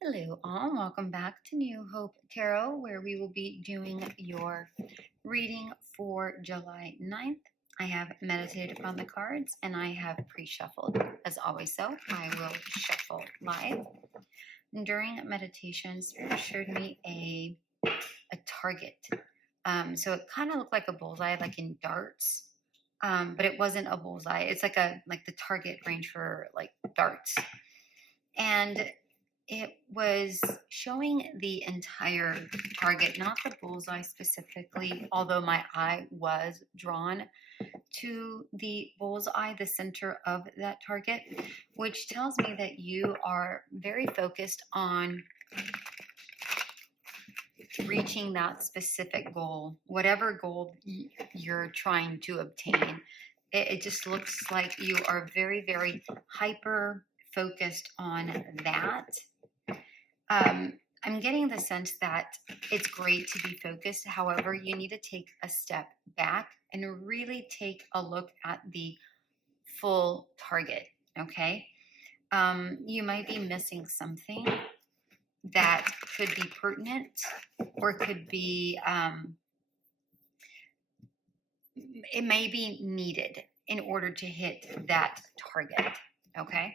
Hello all, welcome back to New Hope Tarot, where we will be doing your reading for July 9th. I have meditated upon the cards and I have pre-shuffled. As always, though, I will shuffle live. During meditation, Spirit showed me a target. So it kind of looked like a bullseye, like in darts, but it wasn't a bullseye. It's like the target range for like darts. And it was showing the entire target, not the bullseye specifically, although my eye was drawn to the bullseye, the center of that target, which tells me that you are very focused on reaching that specific goal, whatever goal you're trying to obtain. It just looks like you are very, very hyper focused on that. I'm getting the sense that it's great to be focused. However, you need to take a step back and really take a look at the full target, okay? You might be missing something that could be pertinent or could be, it may be needed in order to hit that target, okay?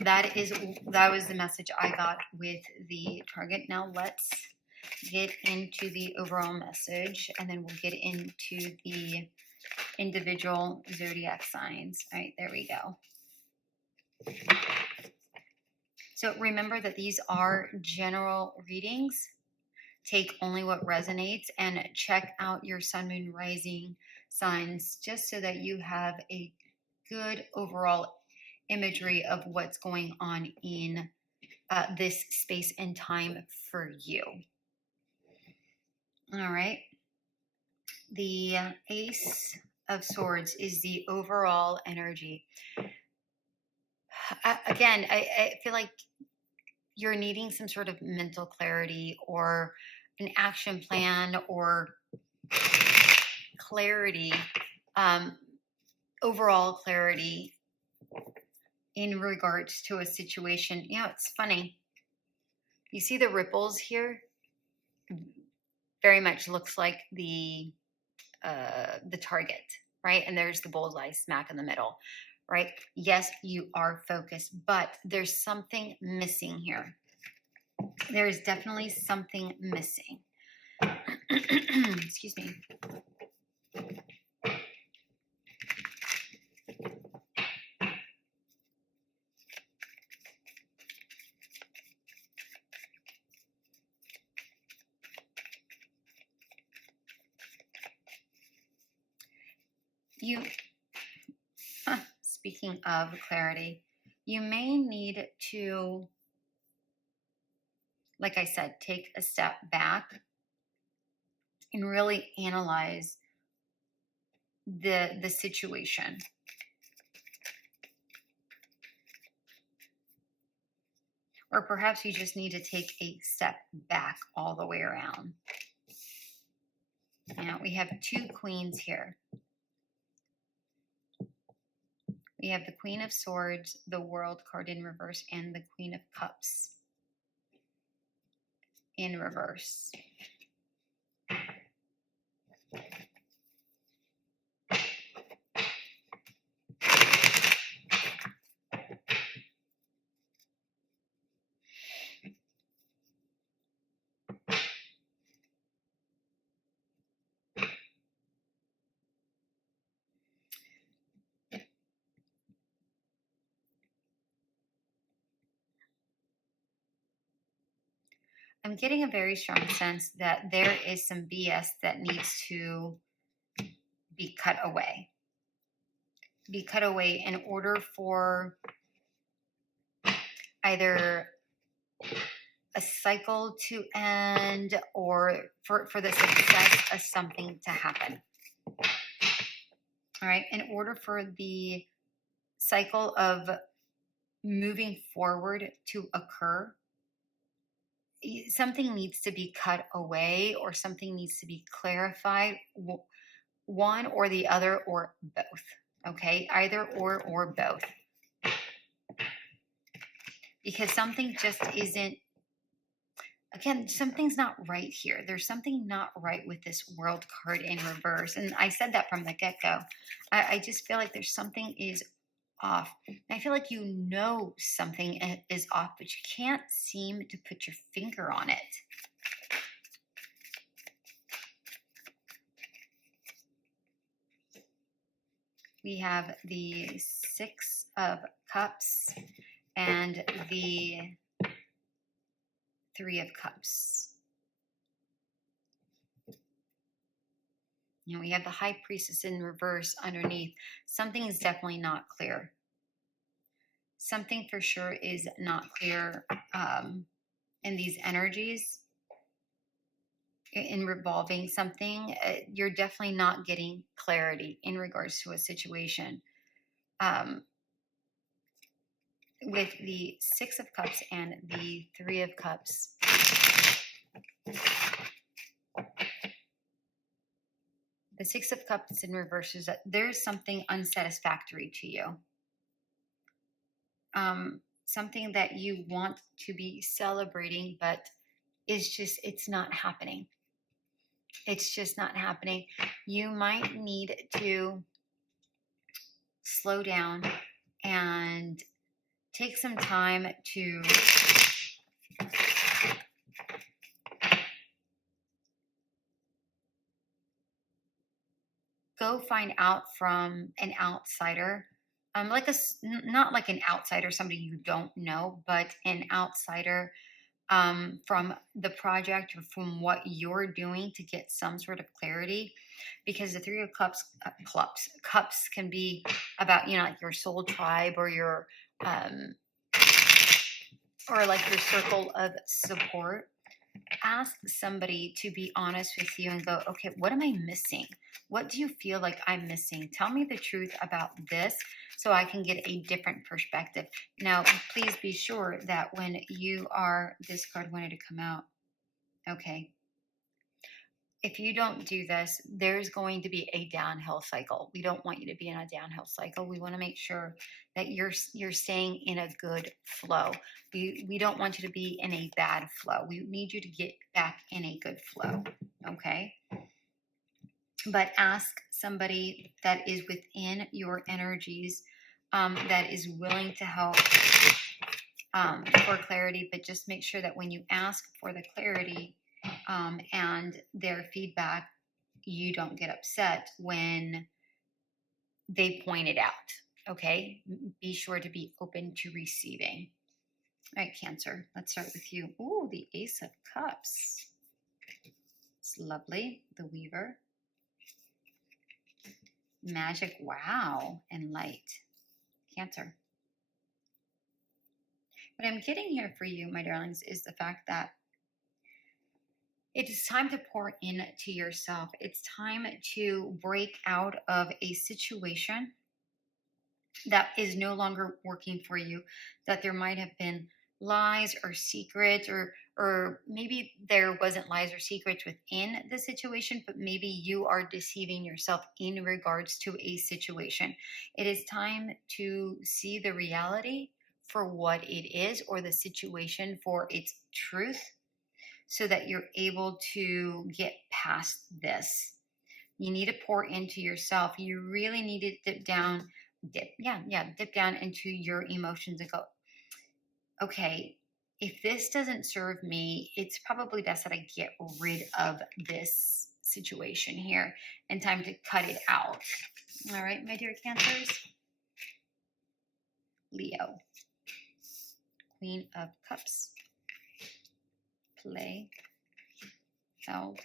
That was the message I got with the target. Now let's get into the overall message, and then we'll get into the individual zodiac signs. All right, there we go. So remember that these are general readings. Take only what resonates and check out your sun, moon, rising signs just so that you have a good overall imagery of what's going on in this space and time for you. All right. The Ace of Swords is the overall energy. Again, I feel like you're needing some sort of mental clarity or an action plan or clarity, overall clarity in regards to a situation. You know, it's funny. You see the ripples here? Very much looks like the target, right? And there's the bullseye smack in the middle, right? Yes, you are focused, but there's something missing here. There is definitely something missing. Excuse me. Speaking of clarity, you may need to, like I said, take a step back and really analyze the situation. Or perhaps you just need to take a step back all the way around. Now we have two queens here. We have the Queen of Swords, the World card in reverse, and the Queen of Cups in reverse. I'm getting a very strong sense that there is some BS that needs to be cut away. Be cut away in order for either a cycle to end or for the success of something to happen. All right, in order for the cycle of moving forward to occur, something needs to be cut away or something needs to be clarified, one or the other or both, okay? Either or both. because something just isn't, again, something's not right here. There's something not right with this World card in reverse. And I said that from the get-go. I just feel like there's something is off. I feel like you know something is off, but you can't seem to put your finger on it. We have the Six of Cups and the Three of Cups. And we have the High Priestess in reverse underneath. Something is definitely not clear. Something for sure is not clear in these energies. In revolving something, you're definitely not getting clarity in regards to a situation. With the Six of Cups and the Three of Cups, the Six of Cups in reverse is that there's something unsatisfactory to you. Something that you want to be celebrating, but it's not happening. It's just not happening. You might need to slow down and take some time to go find out from an outsider, not like an outsider, somebody you don't know, but an outsider from the project or from what you're doing to get some sort of clarity, because the Three of Cups can be about, like your soul tribe or your or like your circle of support. Ask somebody to be honest with you and go, okay, what am I missing? What do you feel like I'm missing? Tell me the truth about this so I can get a different perspective. Now, please be sure that when you are, this card wanted to come out. Okay. If you don't do this, there's going to be a downhill cycle. We don't want you to be in a downhill cycle. We want to make sure that you're staying in a good flow. We don't want you to be in a bad flow. We need you to get back in a good flow. Okay. But ask somebody that is within your energies, that is willing to help for clarity. But just make sure that when you ask for the clarity and their feedback, you don't get upset when they point it out. Okay? Be sure to be open to receiving. All right, Cancer, let's start with you. Ooh, the Ace of Cups. It's lovely. The Weaver. Magic, wow, and light. Cancer. What I'm getting here for you, my darlings, is the fact that it is time to pour into yourself. It's time to break out of a situation that is no longer working for you, that there might have been lies or secrets, or maybe there wasn't lies or secrets within the situation, but maybe you are deceiving yourself in regards to a situation. It is time to see the reality for what it is, or the situation for its truth, so that you're able to get past this. You need to pour into yourself. You really need to dip down into your emotions and go, okay, if this doesn't serve me, it's probably best that I get rid of this situation here, and time to cut it out. All right, my dear Cancers. Leo. Queen of Cups. Play. Held.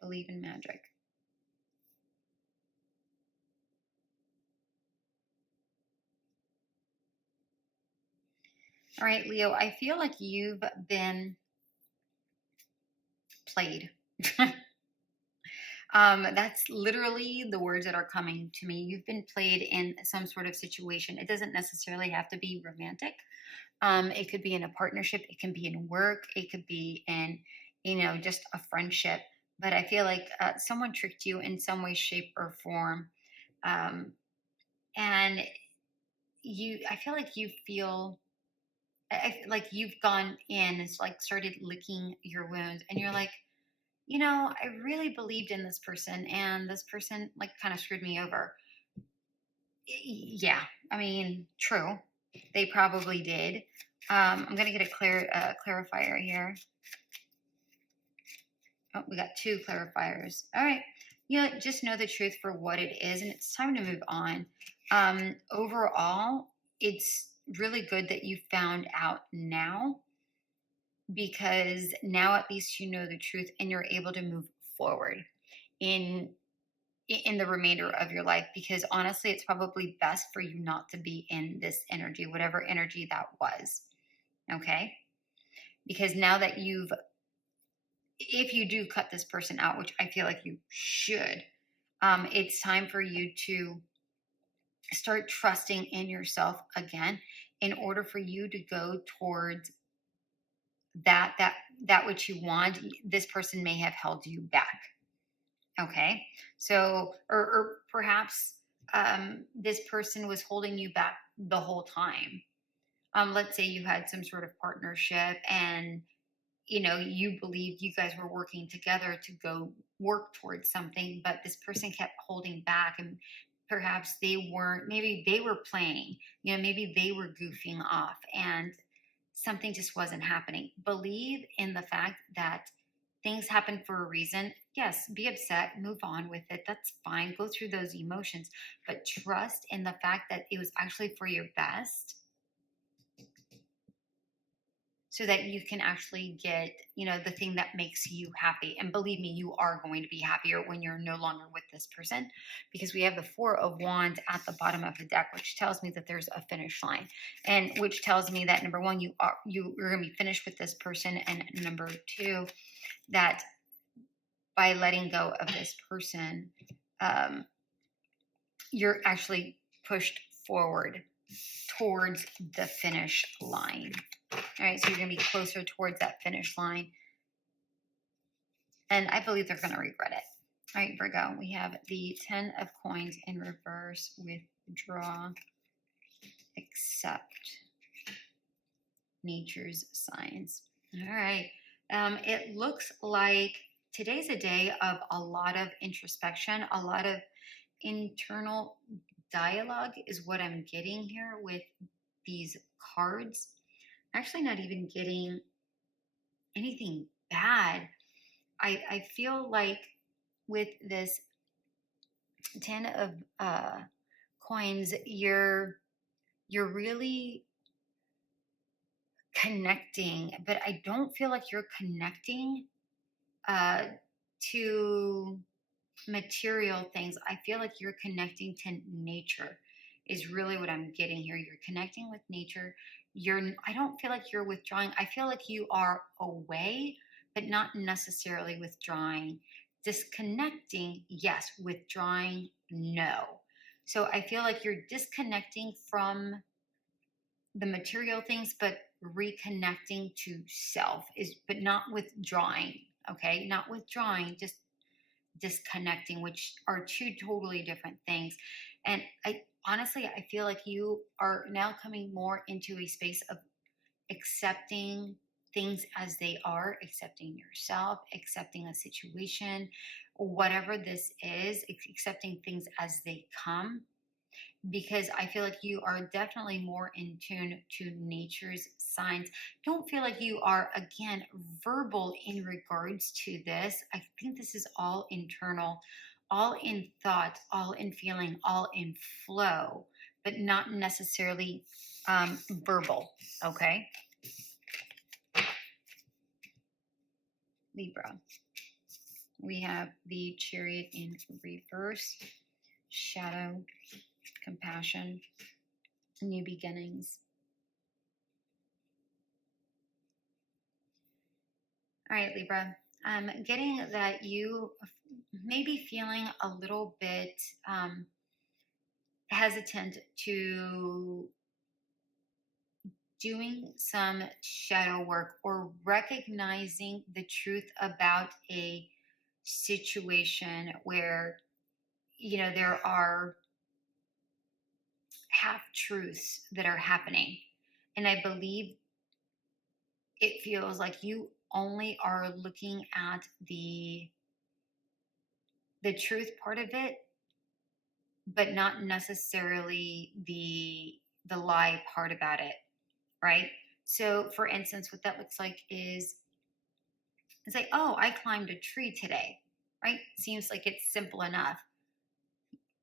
Believe in magic. All right, Leo, I feel like you've been played. That's literally the words that are coming to me. You've been played in some sort of situation. It doesn't necessarily have to be romantic. It could be in a partnership. It can be in work. It could be in, just a friendship. But I feel like someone tricked you in some way, shape, or form. And I feel like you feel like you've gone in, it's like started licking your wounds, and you're like, you know, I really believed in this person, and this person like kind of screwed me over. Yeah, I mean, true. They probably did. I'm gonna get a clarifier here. Oh, we got two clarifiers. All right. Yeah, just know the truth for what it is, and it's time to move on. Overall, it's really good that you found out now, because now at least you know the truth and you're able to move forward in the remainder of your life, because honestly it's probably best for you not to be in this energy, whatever energy that was. Okay, because now that you've, if you do cut this person out, which I feel like you should, it's time for you to start trusting in yourself again, in order for you to go towards that which you want. This person may have held you back. Okay, so or perhaps this person was holding you back the whole time. Let's say you had some sort of partnership, and you know, you believed you guys were working together to go work towards something, but this person kept holding back, and perhaps they weren't, maybe they were playing, you know, maybe they were goofing off, and something just wasn't happening. Believe in the fact that things happen for a reason. Yes, be upset, move on with it. That's fine. Go through those emotions, but trust in the fact that it was actually for your best, so that you can actually get, you know, the thing that makes you happy. And believe me, you are going to be happier when you're no longer with this person, because we have the Four of Wands at the bottom of the deck, which tells me that there's a finish line, and which tells me that number one, you're going to be finished with this person, and number two, that by letting go of this person, you're actually pushed forward towards the finish line. All right, so you're going to be closer towards that finish line, and I believe they're going to regret it. All right, Virgo, we have the 10 of Coins in reverse, withdraw, accept, nature's signs. All right, it looks like today's a day of a lot of introspection, a lot of internal dialogue is what I'm getting here with these cards. Actually not even getting anything bad. I feel like with this 10 of coins, you're really connecting, but I don't feel like you're connecting to material things. I feel like you're connecting to nature is really what I'm getting here. You're connecting with nature. I don't feel like you're withdrawing. I feel like you are away, but not necessarily withdrawing. Disconnecting, yes. Withdrawing, no. So I feel like you're disconnecting from the material things, but reconnecting to self, but not withdrawing. Okay, not withdrawing, just disconnecting, which are two totally different things. And I honestly, I feel like you are now coming more into a space of accepting things as they are, accepting yourself, accepting a situation, whatever this is, accepting things as they come, because I feel like you are definitely more in tune to nature's signs. Don't feel like you are, again, verbal in regards to this. I think this is all internal, all in thought, all in feeling, all in flow, but not necessarily verbal. Okay. Libra. We have the Chariot in reverse, shadow, compassion, new beginnings. All right, Libra. I'm getting that you may be feeling a little bit hesitant to doing some shadow work, or recognizing the truth about a situation where, you know, there are half truths that are happening. And I believe it feels like you only are looking at the truth part of it, but not necessarily the lie part about it, right? So for instance, what that looks like is it's like, oh, I climbed a tree today, right? Seems like it's simple enough.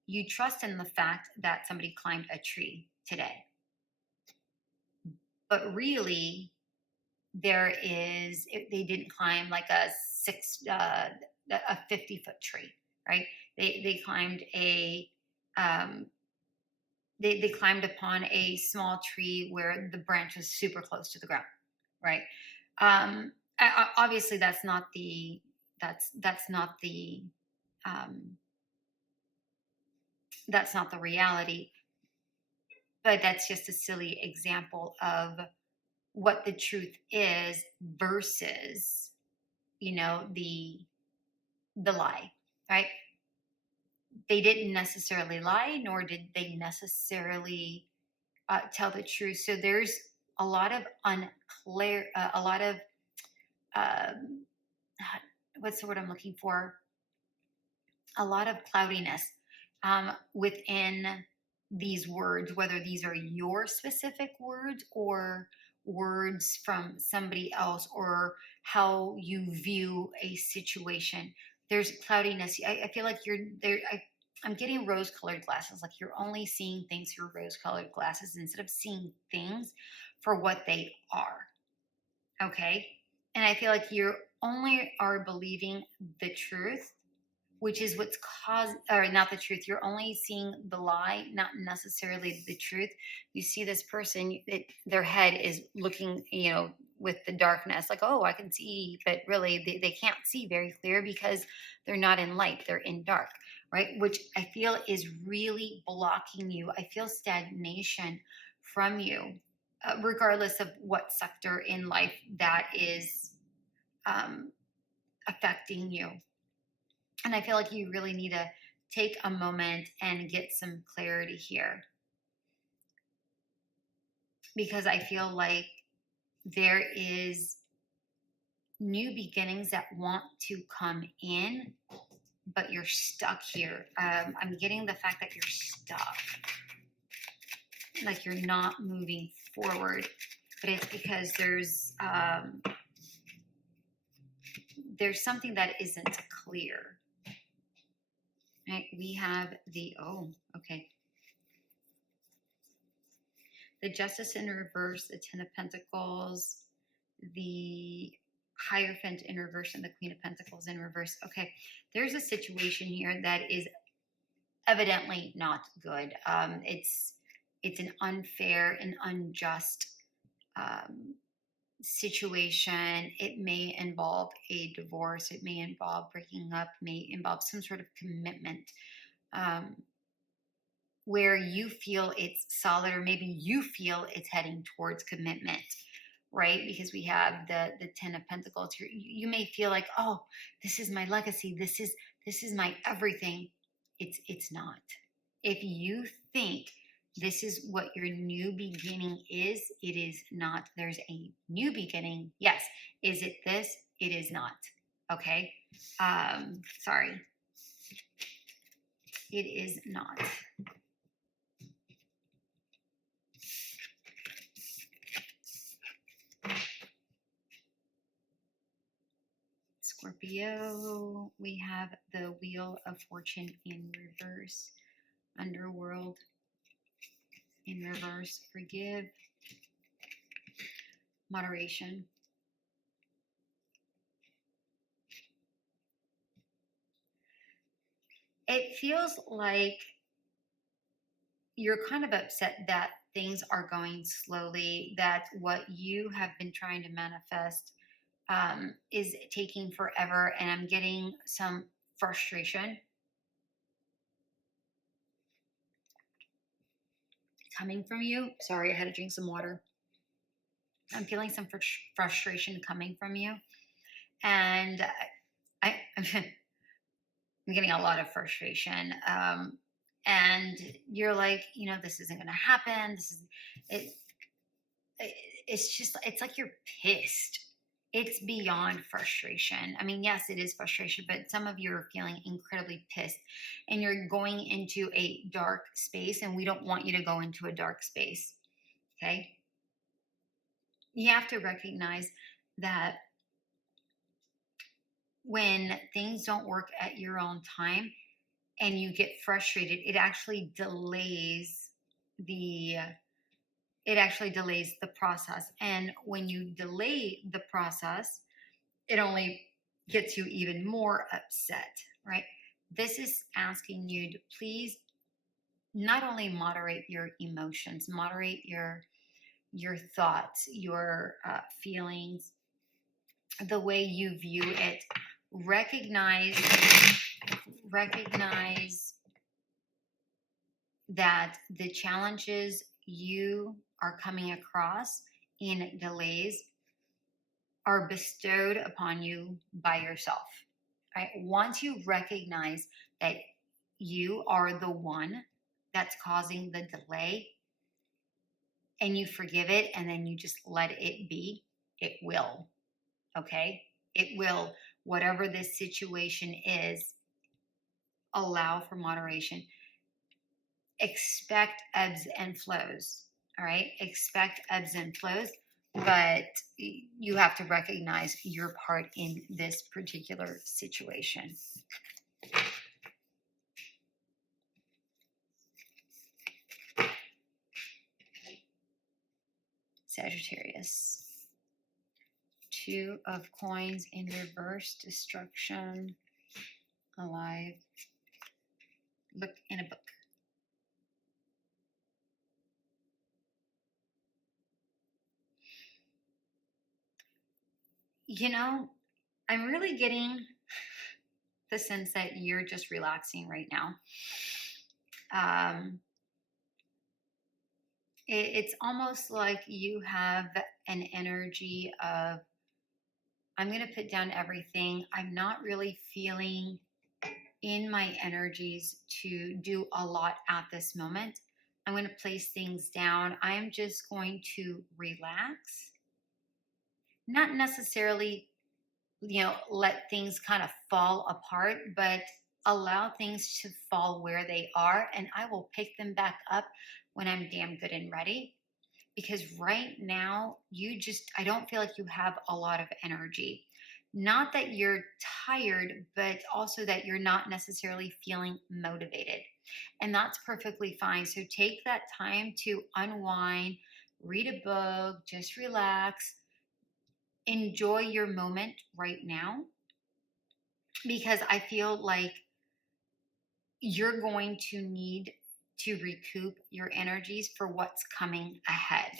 You trust in the fact that somebody climbed a tree today. But really, they didn't climb like a 50-foot tree, right? They climbed they climbed upon a small tree where the branch was super close to the ground, right? Obviously, that's not the um, that's not the reality, but that's just a silly example of what the truth is versus, the lie, right? They didn't necessarily lie, nor did they necessarily tell the truth. So there's a lot of a lot of um, what's the word I'm looking for? A lot of cloudiness within these words, whether these are your specific words or words from somebody else, or how you view a situation. There's cloudiness. I feel like you're there. I'm getting rose-colored glasses. Like you're only seeing things through rose-colored glasses instead of seeing things for what they are. Okay? And I feel like you only are believing the truth, which is what's caused, or not the truth. You're only seeing the lie, not necessarily the truth. You see this person, their head is looking, with the darkness, like, oh, I can see, but really they can't see very clear because they're not in light, they're in dark, right? Which I feel is really blocking you. I feel stagnation from you, regardless of what sector in life that is affecting you. And I feel like you really need to take a moment and get some clarity here. Because I feel like there is new beginnings that want to come in, but you're stuck here. I'm getting the fact that you're stuck. Like you're not moving forward. But it's because there's something that isn't clear. Right? We have the Justice in reverse, the Ten of Pentacles, the Hierophant in reverse, and the Queen of Pentacles in reverse. Okay, there's a situation here that is evidently not good. It's an unfair and unjust situation. It may involve a divorce. It may involve breaking up. May involve some sort of commitment. Where you feel it's solid, or maybe you feel it's heading towards commitment, right? Because we have the Ten of Pentacles here. You may feel like, oh, this is my legacy. This is my everything. It's not. If you think this is what your new beginning is, it is not. There's a new beginning. Yes. Is it this? It is not. Okay. Sorry. It is not. Scorpio, we have the Wheel of Fortune in reverse, Underworld in reverse, Forgive, Moderation. It feels like you're kind of upset that things are going slowly, that what you have been trying to manifest is taking forever, and I'm getting some frustration coming from you. Sorry, I had to drink some water. I'm feeling some frustration coming from you, and I'm getting a lot of frustration. And you're like, this isn't going to happen. This is it. it's like you're pissed. It's beyond frustration. I mean, yes, it is frustration, but some of you are feeling incredibly pissed and you're going into a dark space, and we don't want you to go into a dark space. Okay. You have to recognize that when things don't work at your own time and you get frustrated, it actually delays the process. And when you delay the process, it only gets you even more upset, right? This is asking you to please not only moderate your emotions, moderate your thoughts, your feelings, the way you view it. Recognize that the challenges you are coming across in delays are bestowed upon you by yourself, right? Once you recognize that you are the one that's causing the delay and you forgive it and then you just let it be, it will, okay? It will, whatever this situation is, allow for moderation. Expect ebbs and flows, all right? Expect ebbs and flows, but you have to recognize your part in this particular situation. Sagittarius. Two of coins in reverse, destruction, alive. Look in a book. You know, I'm really getting the sense that you're just relaxing right now. It's almost like you have an energy of, I'm going to put down everything. I'm not really feeling in my energies to do a lot at this moment. I'm going to place things down. I'm just going to relax. Not necessarily, let things kind of fall apart, but allow things to fall where they are, and I will pick them back up when I'm damn good and ready. Because right now, I don't feel like you have a lot of energy. Not that you're tired, but also that you're not necessarily feeling motivated. And that's perfectly fine. So take that time to unwind, read a book, just relax, enjoy your moment right now. Because I feel like you're going to need to recoup your energies for what's coming ahead,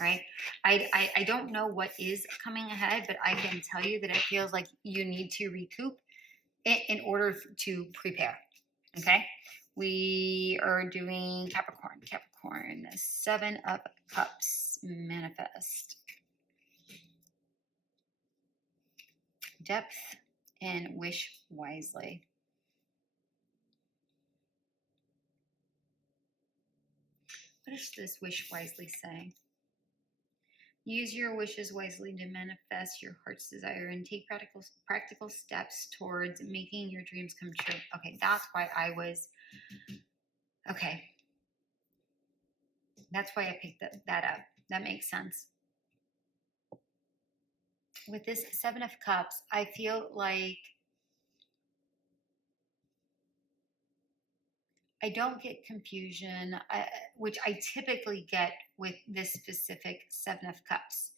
right? I don't know what is coming ahead, but I can tell you that it feels like you need to recoup it in order to prepare, okay? We are doing Capricorn, 7 of Cups, manifest. Depth and wish wisely. What does this wish wisely say? Use your wishes wisely to manifest your heart's desire and take practical steps towards making your dreams come true. Okay, that's why okay. That's why I picked that up. That makes sense. With this 7 of Cups, I feel like I don't get confusion, which I typically get with this specific 7 of Cups.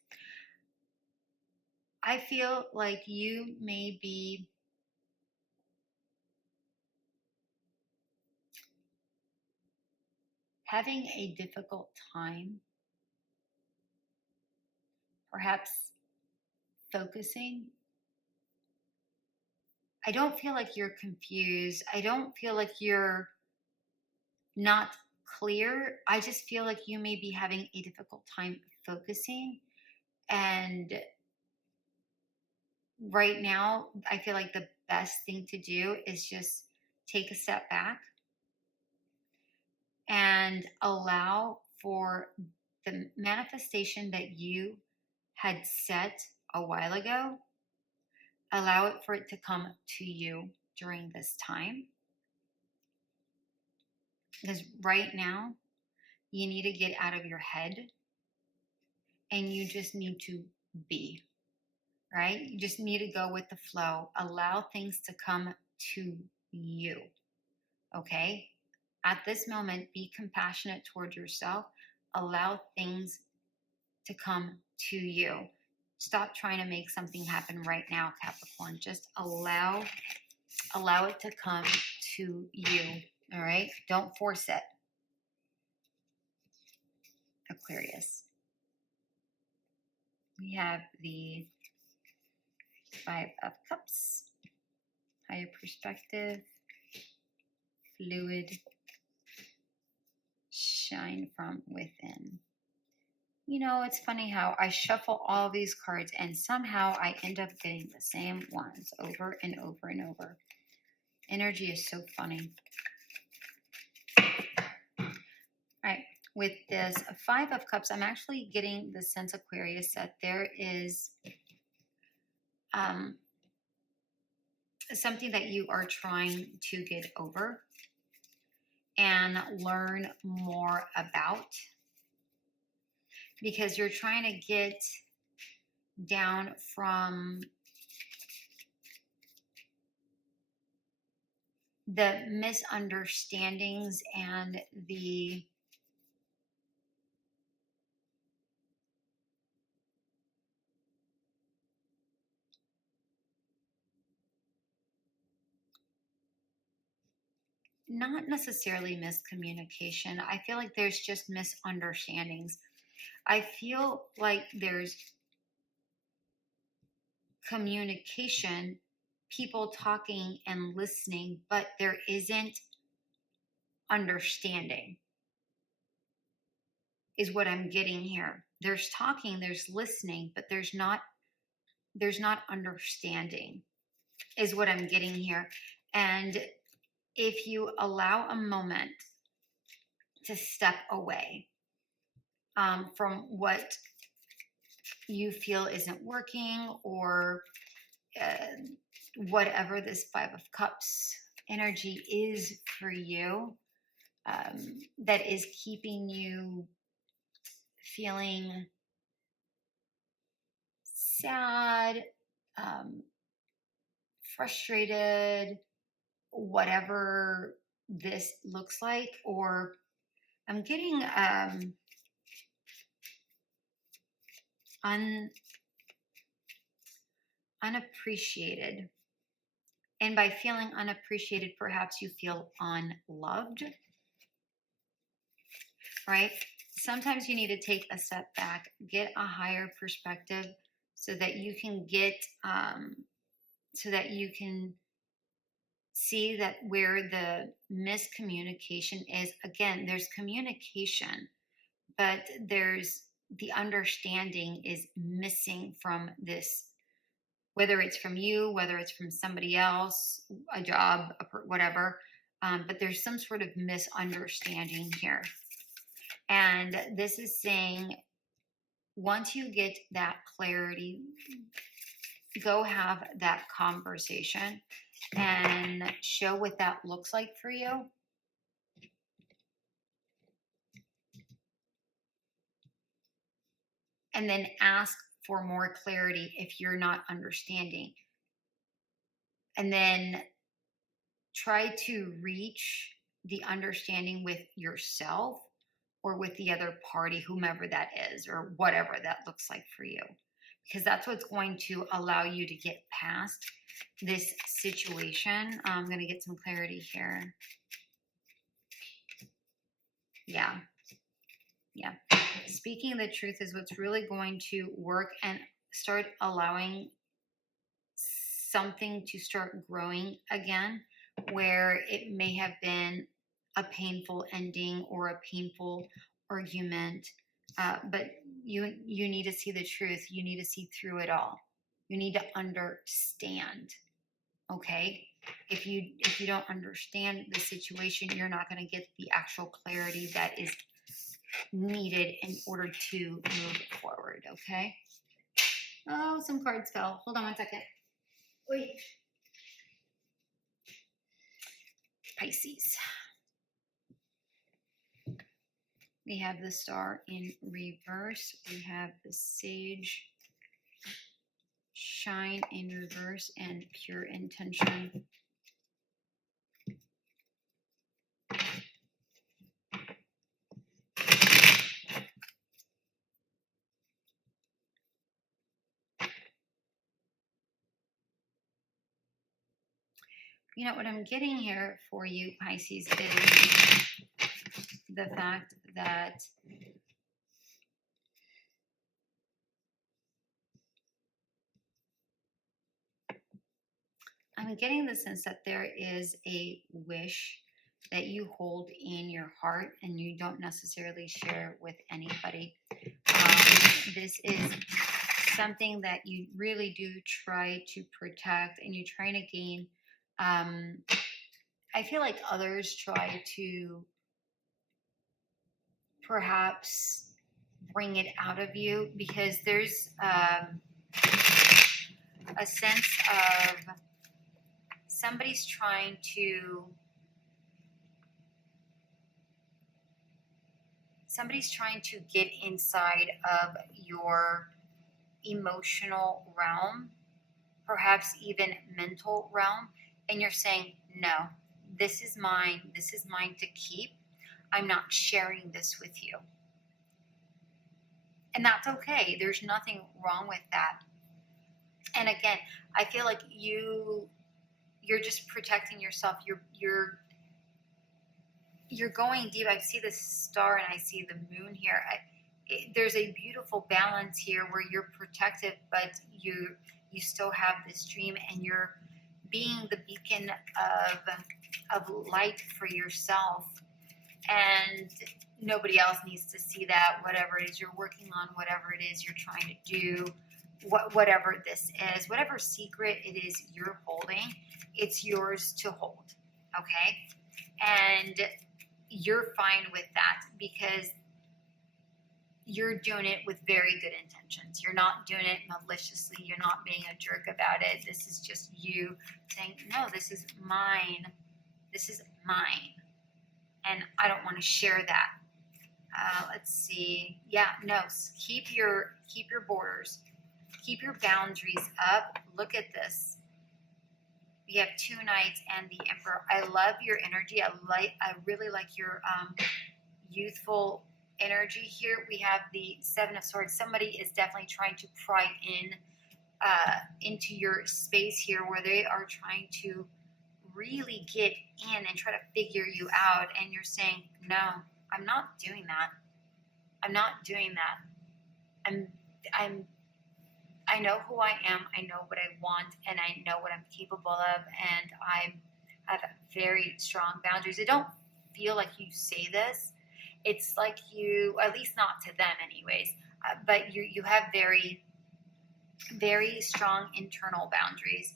I feel like you may be having a difficult time, perhaps focusing. I don't feel like you're confused. I don't feel like you're not clear. I just feel like you may be having a difficult time focusing. And right now, I feel like the best thing to do is just take a step back and allow for the manifestation that you had set a while ago, allow it for it to come to you during this time. Because right now, you need to get out of your head and you just need to be, right? You just need to go with the flow. Allow things to come to you, okay? At this moment, be compassionate toward yourself. Allow things to come to you. Stop trying to make something happen right now, Capricorn. Just allow it to come to you, all right? Don't force it. Aquarius. We have the 5 of Cups, higher perspective, fluid, shine from within. You know, it's funny how I shuffle all these cards and somehow I end up getting the same ones over and over and over. Energy is so funny. All right, with this 5 of Cups, I'm actually getting the sense, Aquarius, that there is something that you are trying to get over and learn more about, because you're trying to get down from the misunderstandings and the not necessarily miscommunication. I feel like there's just misunderstandings. I feel like there's communication, people talking and listening, but there isn't understanding, is what I'm getting here. There's talking, there's listening, but there's not understanding, is what I'm getting here. And if you allow a moment to step away from what you feel isn't working, or whatever this 5 of Cups energy is for you, that is keeping you feeling sad, frustrated, whatever this looks like, or I'm getting unappreciated. And by feeling unappreciated, perhaps you feel unloved, right? Sometimes you need to take a step back, get a higher perspective so that you can get, so that you can see that where the miscommunication is. Again, there's communication, but there's the understanding is missing from this, whether it's from you, whether it's from somebody else, a job, whatever, but there's some sort of misunderstanding here. And this is saying, once you get that clarity, go have that conversation and show what that looks like for you. And then ask for more clarity if you're not understanding. And then try to reach the understanding with yourself or with the other party, whomever that is, or whatever that looks like for you. Because that's what's going to allow you to get past this situation. I'm going to get some clarity here. Yeah. Speaking the truth is what's really going to work, and start allowing something to start growing again, where it may have been a painful ending or a painful argument, but you need to see the truth. You need to see through it all. You need to understand. Okay, if you don't understand the situation, you're not going to get the actual clarity that is needed in order to move forward, okay? Oh, some cards fell. Hold on one second. Wait. Pisces. We have the Star in reverse. We have the Sage, Shine in reverse, and Pure Intention. You know, what I'm getting here for you, Pisces, is the fact that I'm getting the sense that there is a wish that you hold in your heart and you don't necessarily share with anybody. This is something that you really do try to protect, and you're trying to gain. I feel like others try to perhaps bring it out of you, because there's a sense of somebody's trying to get inside of your emotional realm, perhaps even mental realm, and you're saying, no, this is mine to keep. I'm not sharing this with you. And that's okay. There's nothing wrong with that. And again, I feel like you're just protecting yourself. You're going deep. I see the star and I see the moon here. There's a beautiful balance here where you're protective, but you still have this dream, and you're being the beacon of light for yourself. And nobody else needs to see that. Whatever it is you're working on, whatever it is you're trying to do, whatever this is, whatever secret it is you're holding, it's yours to hold, okay? And you're fine with that, because you're doing it with very good intentions. You're not doing it maliciously. You're not being a jerk about it. This is just you saying, no, this is mine. This is mine. And I don't want to share that. Let's see. Yeah, no, keep your borders. Keep your boundaries up. Look at this. We have 2 Knights and the Emperor. I love your energy. I really like your youthful energy here. We have the 7 of Swords. Somebody is definitely trying to pry into your space here, where they are trying to really get in and try to figure you out, and you're saying, no, I'm not doing that. I'm not doing that. I know who I am. I know what I want, and I know what I'm capable of, and I have very strong boundaries. I don't feel like you say this. It's like you, at least not to them anyways, but you have very, very strong internal boundaries,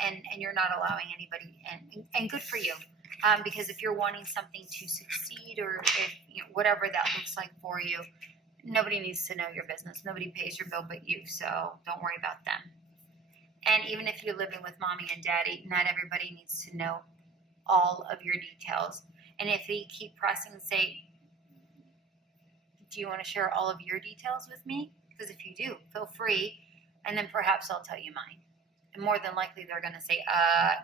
and you're not allowing anybody in. And good for you, because if you're wanting something to succeed, or if whatever that looks like for you, nobody needs to know your business. Nobody pays your bill but you, so don't worry about them. And even if you're living with mommy and daddy, not everybody needs to know all of your details. And if they keep pressing and say, do you want to share all of your details with me? Because if you do, feel free, and then perhaps I'll tell you mine. And more than likely they're going to say,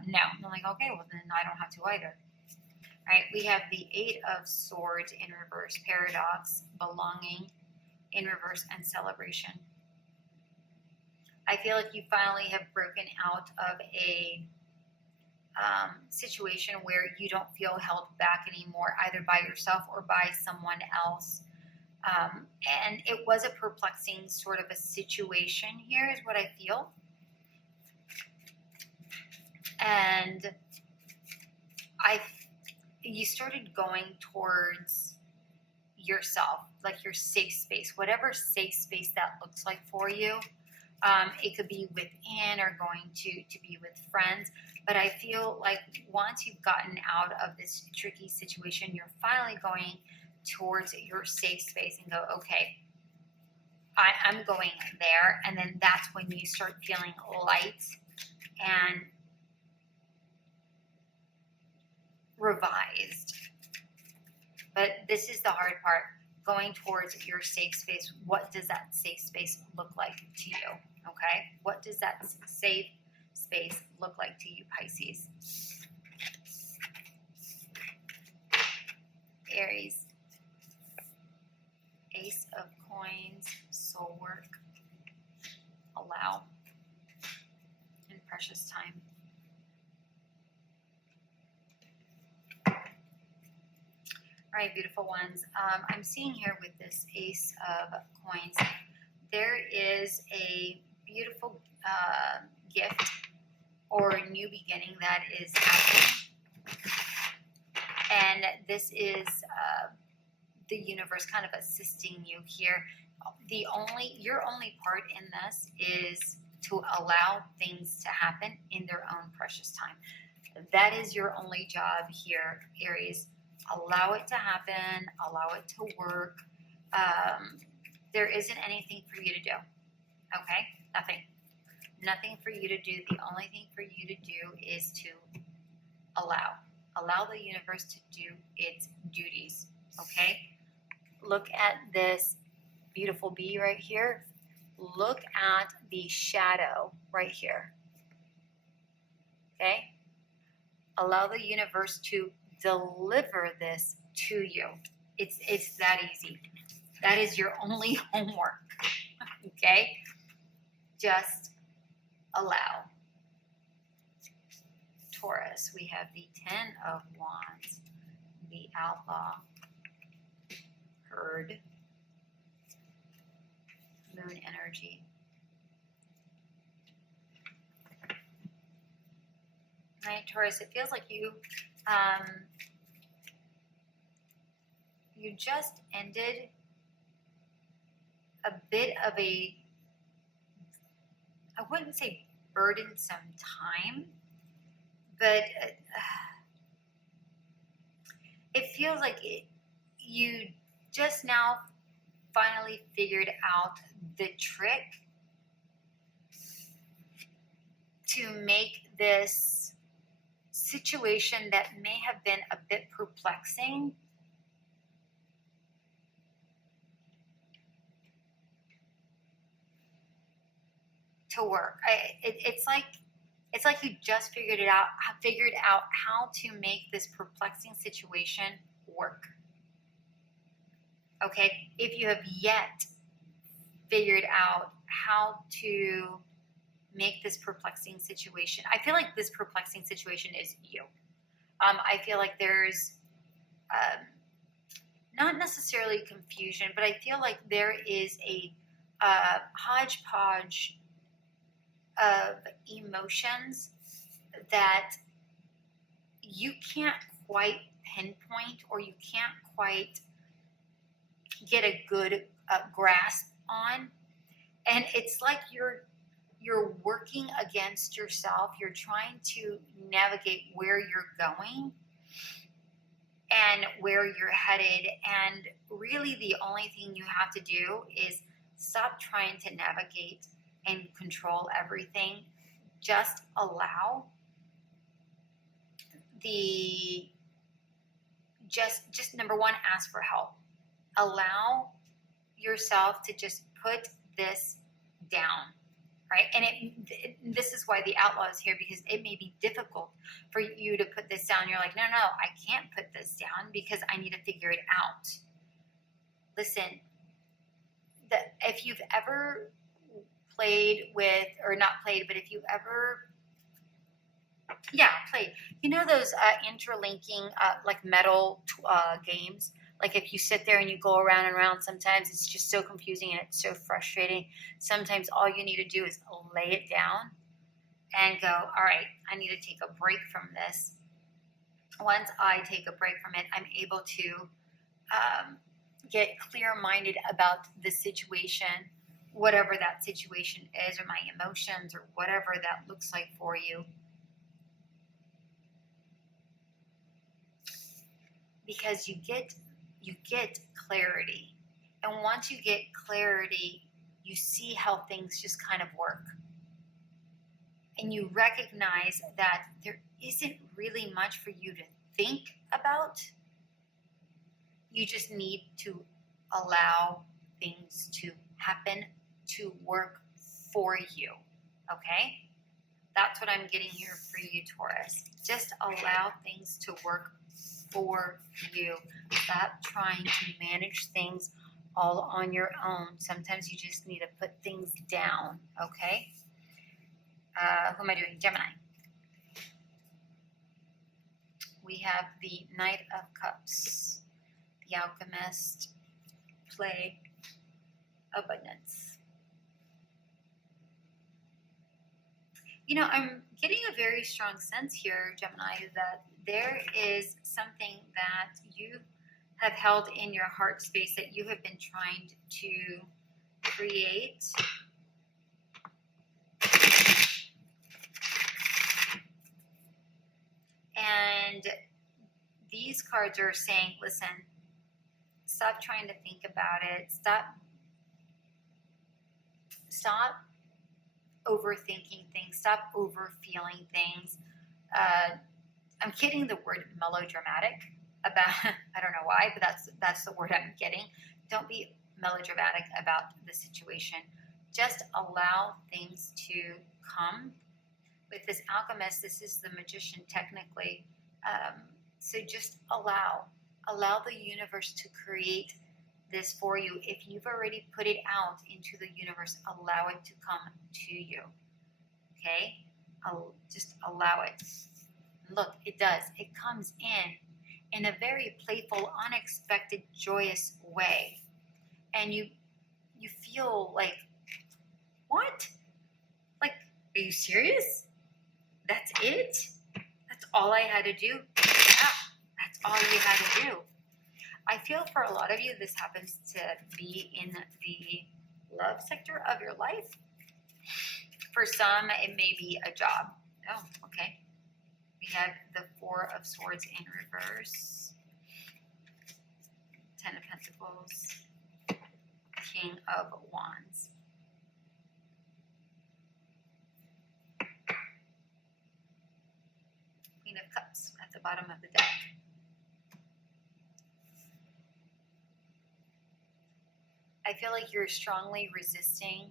no. And I'm like, okay, well then I don't have to either. All right, we have the 8 of Swords in reverse, paradox, belonging in reverse, and celebration. I feel like you finally have broken out of a situation where you don't feel held back anymore, either by yourself or by someone else. And it was a perplexing sort of a situation here, is what I feel. And you started going towards yourself, like your safe space, whatever safe space that looks like for you. It could be within or going to be with friends. But I feel like once you've gotten out of this tricky situation, you're finally going towards your safe space and go, okay, I'm going there. And then that's when you start feeling light and revised. But this is the hard part, going towards your safe space. What does that safe space look like to you? Okay? What does that safe space look like to you, Pisces? Aries. Ace of Coins, soul work, allow, and precious time. All right, beautiful ones. I'm seeing here with this Ace of Coins, there is a beautiful gift or new beginning that is happening. And this is the universe kind of assisting you here. Your only part in this is to allow things to happen in their own precious time. That is your only job here, Aries. Allow it to happen. Allow it to work. There isn't anything for you to do. Okay? Nothing. Nothing for you to do. The only thing for you to do is to allow. Allow the universe to do its duties. Okay? Look at this beautiful bee right here. Look at the shadow right here. Okay? Allow the universe to deliver this to you. It's that easy. That is your only homework. Okay? Just allow. Taurus, we have the 10 of Wands, the Outlaw, Herd, Moon energy. Right, Taurus, it feels like you just ended a bit of a, I wouldn't say burdensome time, but it feels like you just now finally figured out the trick to make this situation that may have been a bit perplexing to work. It's like you just figured out how to make this perplexing situation work. Okay, if you have yet figured out how to make this perplexing situation, I feel like this perplexing situation is you. I feel like there's not necessarily confusion, but I feel like there is a hodgepodge of emotions that you can't quite pinpoint, or you can't quite get a good grasp on, and it's like you're working against yourself. You're trying to navigate where you're going and where you're headed, and really the only thing you have to do is stop trying to navigate and control everything. Just allow just number one, ask for help. Allow yourself to just put this down, right? And this is why the Outlaw is here, because it may be difficult for you to put this down. You're like, no, I can't put this down because I need to figure it out. Listen, if you've ever played with, or not played, but if you ever, played, you know those interlinking like metal games? Like if you sit there and you go around and around, sometimes it's just so confusing and it's so frustrating. Sometimes all you need to do is lay it down and go, all right, I need to take a break from this. Once I take a break from it, I'm able to get clear-minded about the situation, whatever that situation is, or my emotions, or whatever that looks like for you. Because you get you get clarity. And once you get clarity, you see how things just kind of work. And you recognize that there isn't really much for you to think about. You just need to allow things to happen, to work for you. Okay? That's what I'm getting here for you, Taurus. Just allow things to work for you. Stop trying to manage things all on your own. Sometimes you just need to put things down, okay? Who am I doing? Gemini. We have the Knight of Cups, the Alchemist, play, abundance. You know, I'm getting a very strong sense here, Gemini, that there is something that you have held in your heart space that you have been trying to create. And these cards are saying, listen, stop trying to think about it. Stop overthinking things. Stop overfeeling things. I'm getting the word melodramatic about, I don't know why, but that's the word I'm getting. Don't be melodramatic about the situation. Just allow things to come. With this alchemist, this is the magician technically. So just allow the universe to create this for you. If you've already put it out into the universe, allow it to come to you. Okay? Just allow it. Look, it does. It comes in a very playful, unexpected, joyous way. And you feel like, what? Like, are you serious? That's it? That's all I had to do? Yeah, that's all you had to do. I feel for a lot of you, this happens to be in the love sector of your life. For some, it may be a job. Oh, okay. We have the Four of Swords in reverse, 10 of Pentacles, King of Wands. Queen of Cups at the bottom of the deck. I feel like you're strongly resisting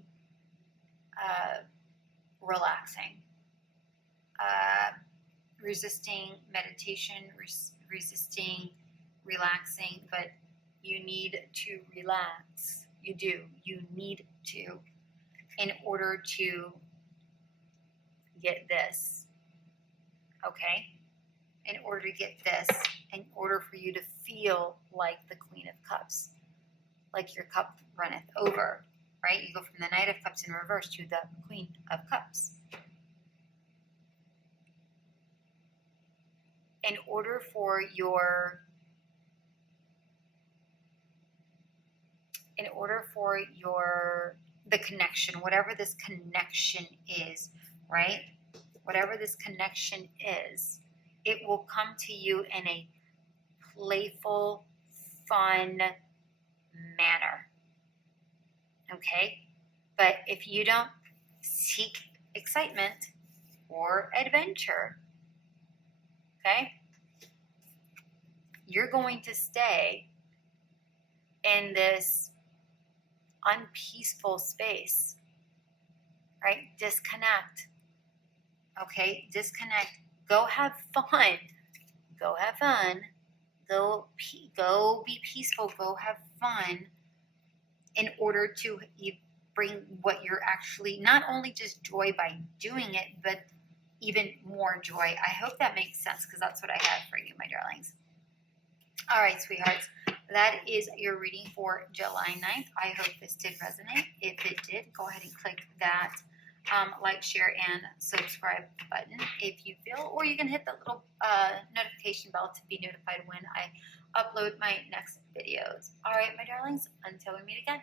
relaxing, resisting meditation, resisting relaxing, but you need to relax. You do. You need to in order to get this. Okay? In order to get this, in order for you to feel like the Queen of Cups, like your cup runneth over, right? You go from the Knight of Cups in reverse to the Queen of Cups. In order for the connection, whatever this connection is, right? Whatever this connection is, it will come to you in a playful, fun manner. Okay? But if you don't seek excitement or adventure, okay, you're going to stay in this unpeaceful space, right? Disconnect. Okay? Disconnect. Go have fun. Go have fun. Go be peaceful. Go have fun in order to bring what you're actually, not only just joy by doing it, but even more joy. I hope that makes sense because that's what I have for you, my darlings. All right, sweethearts. That is your reading for July 9th. I hope this did resonate. If it did, go ahead and click that like, share, and subscribe button if you feel, or you can hit the little notification bell to be notified when I upload my next videos. All right, my darlings, until we meet again.